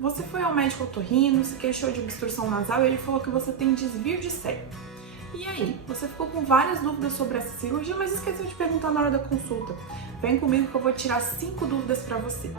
você foi ao médico otorrino, se queixou de obstrução nasal e ele falou que você tem desvio de septo. E aí, você ficou com várias dúvidas sobre essa cirurgia, mas esqueceu de perguntar na hora da consulta. Vem comigo que eu vou tirar 5 dúvidas para você.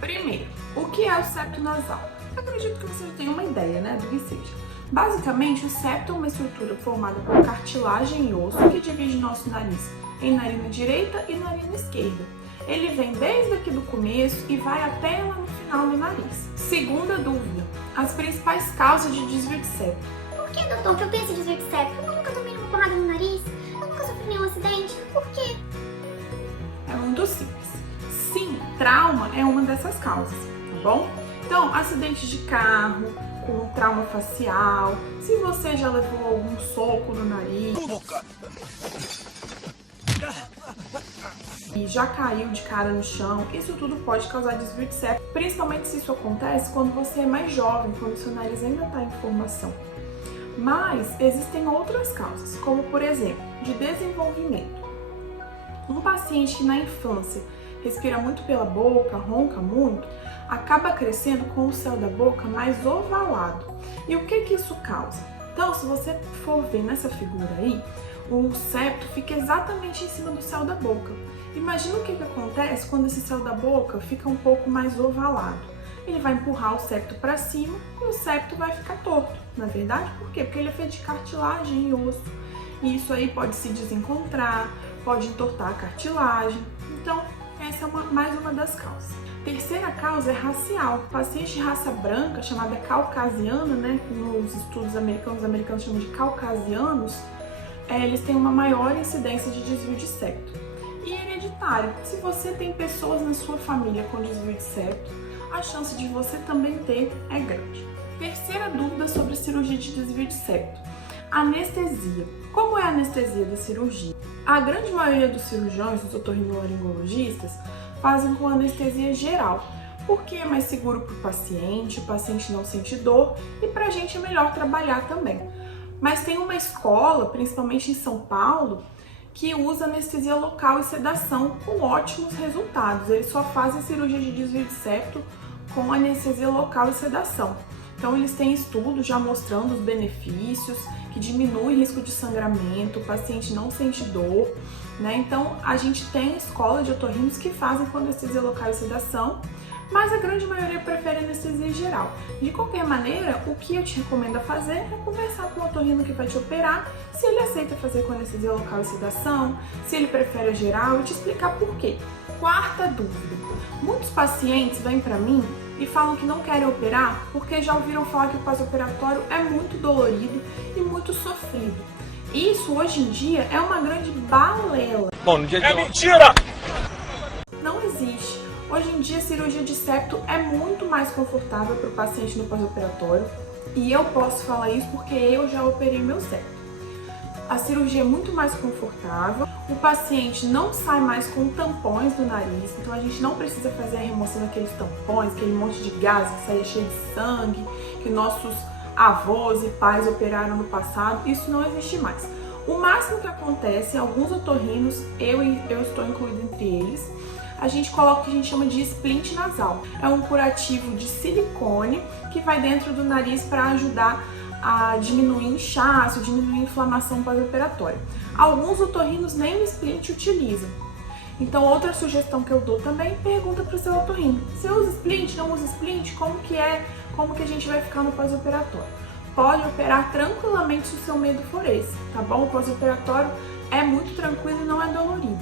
Primeiro, o que é o septo nasal? Acredito que você já tenha uma ideia, né, do que seja. Basicamente, o septo é uma estrutura formada por cartilagem e osso que divide nosso nariz em narina direita e narina esquerda. Ele vem desde aqui do começo e vai até lá no final do nariz. Segunda dúvida, as principais causas de desvio de septo. Por que, doutor, que eu tenho esse desvio de septo? Eu nunca tomei uma porrada no nariz, eu nunca sofri nenhum acidente, por quê? É muito simples. Sim, trauma é uma dessas causas, tá bom? Então, acidente de carro, com trauma facial, se você já levou algum soco no nariz e já caiu de cara no chão, isso tudo pode causar desvio de septo, principalmente se isso acontece quando você é mais jovem, quando o seu nariz ainda está em formação. Mas existem outras causas, como por exemplo, de desenvolvimento. Um paciente que na infância respira muito pela boca, ronca muito, acaba crescendo com o céu da boca mais ovalado. E o que isso causa? Então, se você for ver nessa figura aí, o septo fica exatamente em cima do céu da boca. Imagina o que acontece quando esse céu da boca fica um pouco mais ovalado. Ele vai empurrar o septo para cima e o septo vai ficar torto, na verdade. Por quê? Porque ele é feito de cartilagem e osso. E isso aí pode se desencontrar, pode entortar a cartilagem. Então, essa é mais uma das causas. Terceira causa é racial. Pacientes de raça branca, chamada caucasiana, né? Nos estudos americanos, os americanos chamam de caucasianos, eles têm uma maior incidência de desvio de septo. E hereditário. Se você tem pessoas na sua família com desvio de septo, a chance de você também ter é grande. Terceira dúvida sobre a cirurgia de desvio de septo. Anestesia. Como é a anestesia da cirurgia? A grande maioria dos cirurgiões, dos otorrinolaringologistas, fazem com anestesia geral, porque é mais seguro para o paciente não sente dor e para a gente é melhor trabalhar também. Mas tem uma escola, principalmente em São Paulo, que usa anestesia local e sedação com ótimos resultados. Eles só fazem cirurgia de desvio de septo com anestesia local e sedação. Então eles têm estudos já mostrando os benefícios, que diminui o risco de sangramento, o paciente não sente dor, né? Então a gente tem escola de otorrinos que fazem com anestesia local e sedação, mas a grande maioria prefere anestesia geral. De qualquer maneira, o que eu te recomendo a fazer é conversar com o otorrino que vai te operar, se ele aceita fazer com anestesia local e sedação, se ele prefere a geral e te explicar por quê. Quarta dúvida. Muitos pacientes vêm para mim e falam que não querem operar porque já ouviram falar que o pós-operatório é muito dolorido e muito sofrido. Isso, hoje em dia, é uma grande balela. Bom, no dia de mentira! Não existe. Hoje em dia, a cirurgia de septo é muito mais confortável para o paciente no pós-operatório e eu posso falar isso porque eu já operei meu septo. A cirurgia é muito mais confortável, o paciente não sai mais com tampões do nariz, então a gente não precisa fazer a remoção daqueles tampões, aquele monte de gás que saia cheio de sangue, que nossos avós e pais operaram no passado, isso não existe mais. O máximo que acontece, em alguns otorrinos, eu estou incluído entre eles, a gente coloca o que a gente chama de splint nasal. É um curativo de silicone que vai dentro do nariz para ajudar a diminuir inchaço, diminuir inflamação pós-operatória. Alguns otorrinos nem o splint utilizam. Então, outra sugestão que eu dou também, pergunta para o seu otorrino. Você usa splint, não usa splint? Como que a gente vai ficar no pós-operatório? Pode operar tranquilamente se o seu medo for esse, tá bom? O pós-operatório é muito tranquilo e não é dolorido.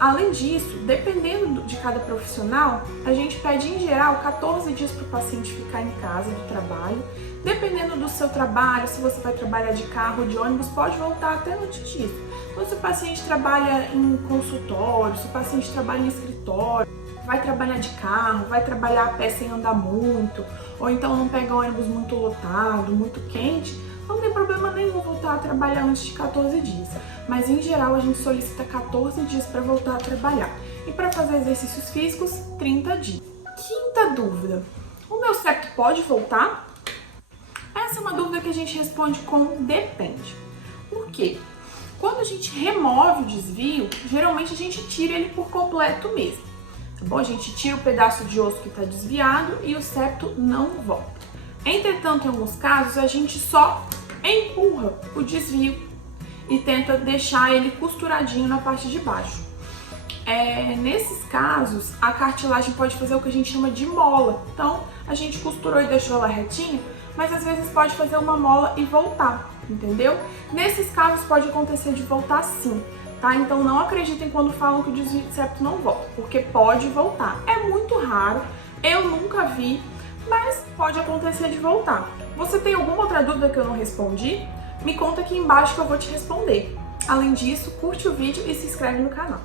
Além disso, dependendo de cada profissional, a gente pede em geral 14 dias para o paciente ficar em casa do trabalho. Dependendo do seu trabalho, se você vai trabalhar de carro ou de ônibus, pode voltar até antes disso. Então, se o paciente trabalha em consultório, se o paciente trabalha em escritório, vai trabalhar de carro, vai trabalhar a pé sem andar muito, ou então não pega ônibus muito lotado, muito quente, não tem problema nenhum voltar a trabalhar antes de 14 dias. Mas em geral a gente solicita 14 dias para voltar a trabalhar. E para fazer exercícios físicos, 30 dias. Quinta dúvida: o meu septo pode voltar? Essa é uma dúvida que a gente responde com depende. Por quê? Quando a gente remove o desvio, geralmente a gente tira ele por completo mesmo, tá bom? A gente tira o pedaço de osso que está desviado e o septo não volta. Entretanto, em alguns casos, a gente só empurra o desvio e tenta deixar ele costuradinho na parte de baixo. Nesses casos, a cartilagem pode fazer o que a gente chama de mola. Então, a gente costurou e deixou ela retinha, mas às vezes pode fazer uma mola e voltar, entendeu? Nesses casos pode acontecer de voltar sim, tá? Então não acreditem quando falam que o desvio de septo não volta, porque pode voltar. É muito raro, eu nunca vi, mas pode acontecer de voltar. Você tem alguma outra dúvida que eu não respondi? Me conta aqui embaixo que eu vou te responder. Além disso, curte o vídeo e se inscreve no canal.